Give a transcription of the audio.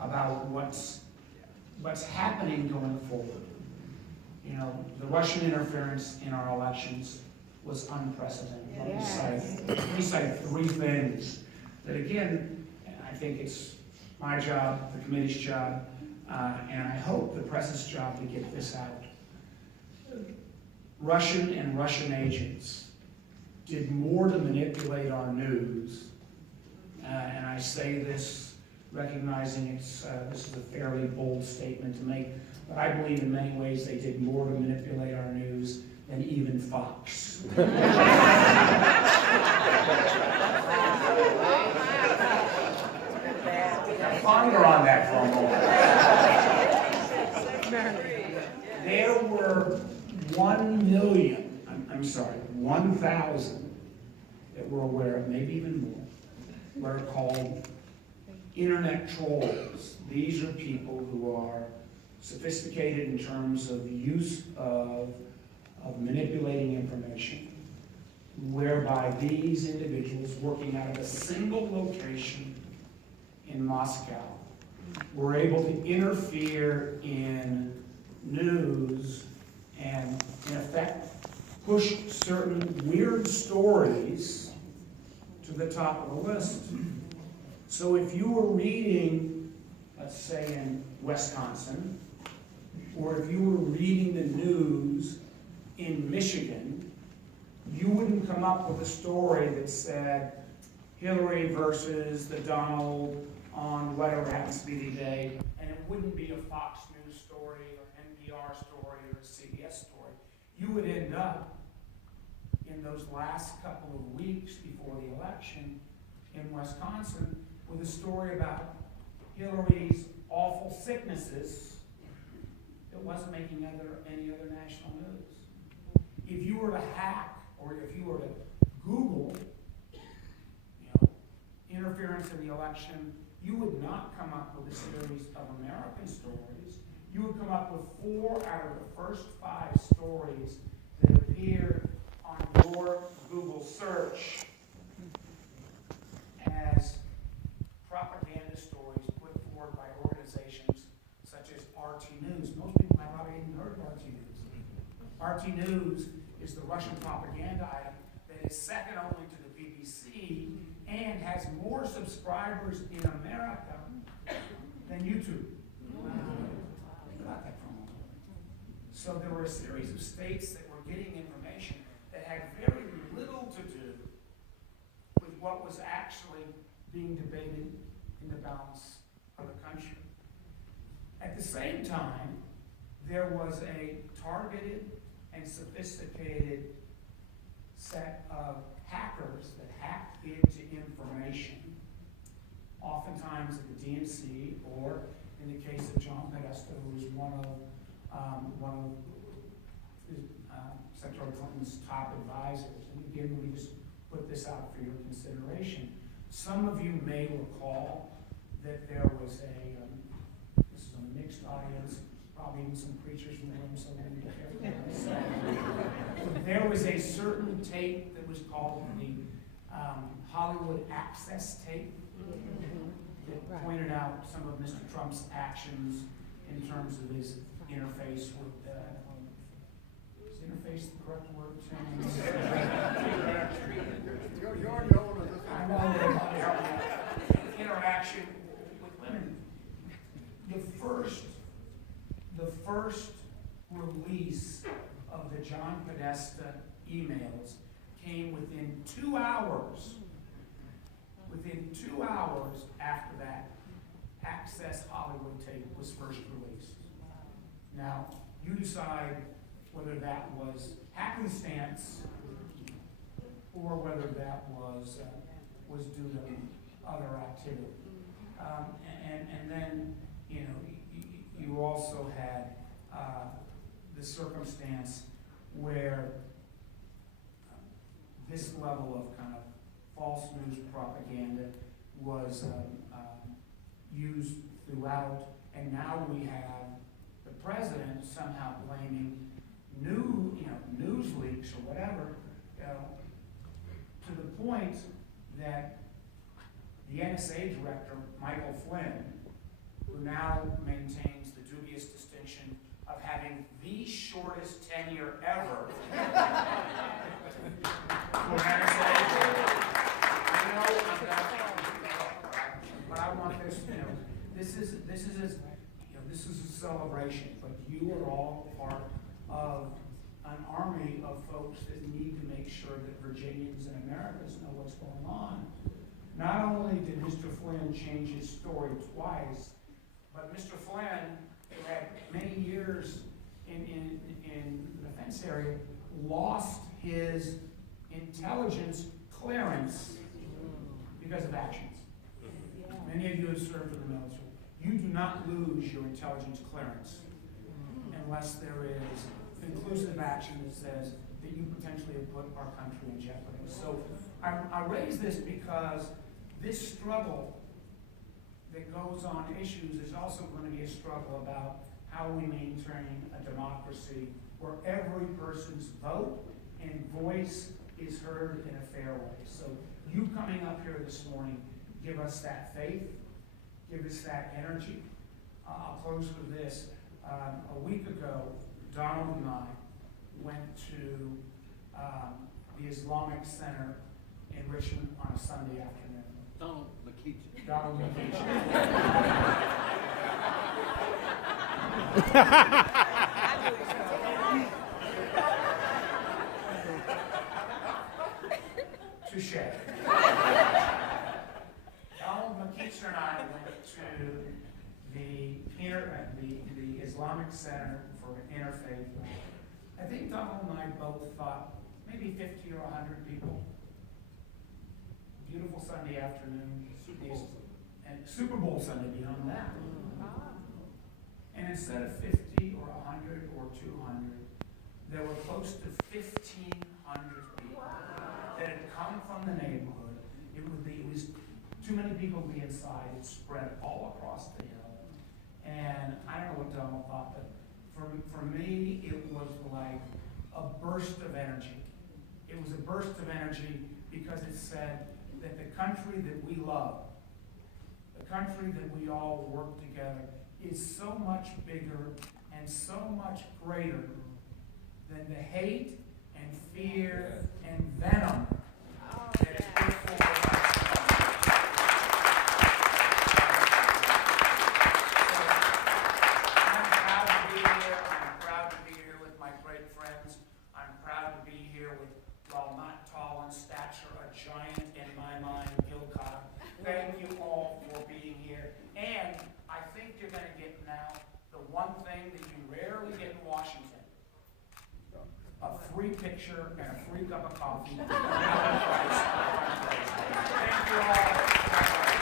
about what's happening going forward. You know, the Russian interference in our elections was unprecedented. Let me cite three things that, again, I think it's my job, the committee's job, and I hope the press's job to get this out. Russian and Russian agents did more to manipulate our news, and I say this recognizing this is a fairly bold statement to make, but I believe in many ways they did more to manipulate our news than even Fox. Ponder on that for a moment. There were 1,000 that we're aware of, maybe even more, what are called internet trolls. These are people who are sophisticated in terms of the use of manipulating information, whereby these individuals working out of a single location in Moscow were able to interfere in news and, in effect, push certain weird stories to the top of the list. So if you were reading, let's say in Wisconsin, or if you were reading the news in Michigan, you wouldn't come up with a story that said Hillary versus the Donald on whatever happens to be the day, and it wouldn't be a Fox News story or NPR story or a CBS story. You would end up in those last couple of weeks before the election in Wisconsin with a story about Hillary's awful sicknesses that wasn't making any other national news. If you were to hack, or if you were to Google, interference in the election, you would not come up with a series of American stories. You would come up with 4 out of the first 5 stories that appeared on your Google search as propaganda stories put forward by organizations such as RT News. Most people have probably even heard of RT News. RT News is the Russian propaganda item that is second only to the BBC and has more subscribers in America than YouTube. Think about that for a moment. So there were a series of states that were getting information that had very little to do with what was actually being debated in the balance of the country. At the same time, there was a targeted and sophisticated set of hackers that hacked into information, oftentimes at the DNC, or in the case of John Podesta, who was one of Secretary Clinton's top advisors. And again, let me just put this out for your consideration. Some of you may recall that there was this is a mixed audience, probably even some preachers in the room, so let me be careful. There was a certain tape that was called the Hollywood Access tape that pointed out some of Mr. Trump's actions in terms of his interface with, is interface the correct word? Interaction with women. The first release of the John Podesta emails came within 2 hours. Within 2 hours after that Access Hollywood tape was first released. Now, you decide whether that was happenstance or whether that was due to other activity. And then, you also had the circumstance where this level of kind of false news propaganda was used throughout, and now we have the president somehow blaming news leaks or whatever, to the point that the NSA director, Michael Flynn, who who now maintains the dubious distinction of having the shortest tenure ever for NSA. But I want this, this is a celebration, but you are all part of an army of folks that need to make sure that Virginians and Americans know what's going on. Not only did Mr. Flynn change his story twice, but Mr. Flynn, who had many years in the defense area, lost his intelligence clearance because of actions. Many of you have served in the military. You do not lose your intelligence clearance unless there is conclusive action that says that you potentially have put our country in jeopardy. So I raise this because this struggle that goes on issues is also going to be a struggle about how we maintain a democracy where every person's vote and voice is heard in a fair way. So you coming up here this morning, give us that faith, give us that energy. I'll close with this. A week ago, Donald and I went to the Islamic Center in Richmond on a Sunday afternoon. Donald McKeechee. Donald McKeechee. Touche. Donald McKeechee and I went to the Islamic Center for Interfaith. I think Donald and I both thought maybe 50 or 100 people. Beautiful Sunday afternoon. And Super Bowl Sunday beyond that. And instead of 50 or 100 or 200, there were close to 1,500 people that had come from the neighborhood. It was too many people to be inside. It spread all across the hill. And I don't know what Donald thought, but for me, it was like a burst of energy. It was a burst of energy because it said that the country that we love, the country that we all work together, is so much bigger and so much greater than the hate and fear and venom that is put forward by giant in my mind, Gil Cobb. Thank you all for being here. And I think you're going to get now the one thing that you rarely get in Washington. A free picture and a free cup of coffee.